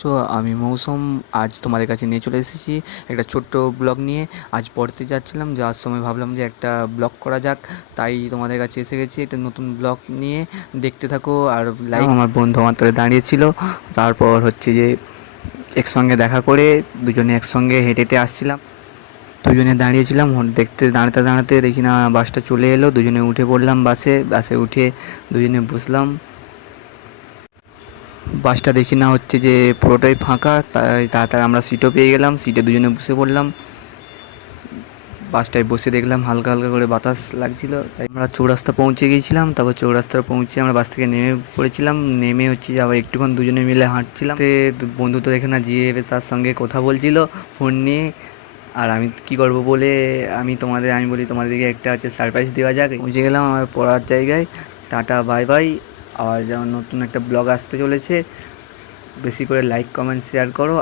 So আমি মৌসুম আজ তোমাদের কাছে নিয়ে চলে এসেছি একটা ছোট্ট ব্লগ নিয়ে। আজ পড়তে যাচ্ছিলাম, যাওয়ার সময় ভাবলাম যে একটা ব্লগ করা যাক, তাই তোমাদের কাছে এসে গেছি একটা নতুন ব্লগ নিয়ে। দেখতে থাকো আর লাইক। আমার বন্ধু আমার তলে দাঁড়িয়েছিল, তারপর হচ্ছে যে একসঙ্গে দেখা করে দুজনে একসঙ্গে হেঁটে হেঁটে আসছিলাম। দুজনে দাঁড়িয়েছিলাম, দেখতে দাঁড়াতে দাঁড়াতে দেখি না বাসটা চলে এলো, দুজনে উঠে পড়লাম বাসে। বাসে উঠে দুজনে বসলাম। বাসটা দেখি না হচ্ছে যে পুরোটাই ফাঁকা, তাই তাড়াতাড়ি আমরা সিটও পেয়ে গেলাম, সিটে দুজনে বসে পড়লাম। বাসটায় বসে দেখলাম হালকা হালকা করে বাতাস লাগছিল, তাই আমরা চৌরাস্তা পৌঁছে গিয়েছিলাম। তারপর চৌরাস্তা পৌঁছে আমরা বাস থেকে নেমে পড়েছিলাম। নেমে হচ্ছে যে আবার একটুক্ষণ দুজনে মিলে হাঁটছিলাম। বন্ধু তো দেখে না, যেয়ে তার সঙ্গে কথা বলছিল ফোন নিয়ে। আর আমি কি করব বলে আমি বলি তোমাদেরকে একটা হচ্ছে সারপ্রাইজ দেওয়া যাক। পৌঁছে গেলাম আমার পড়ার জায়গায়। Tata bye bye. আবার যেমন নতুন একটা ব্লগ আসতে চলেছে, বেশি করে লাইক কমেন্ট শেয়ার করো।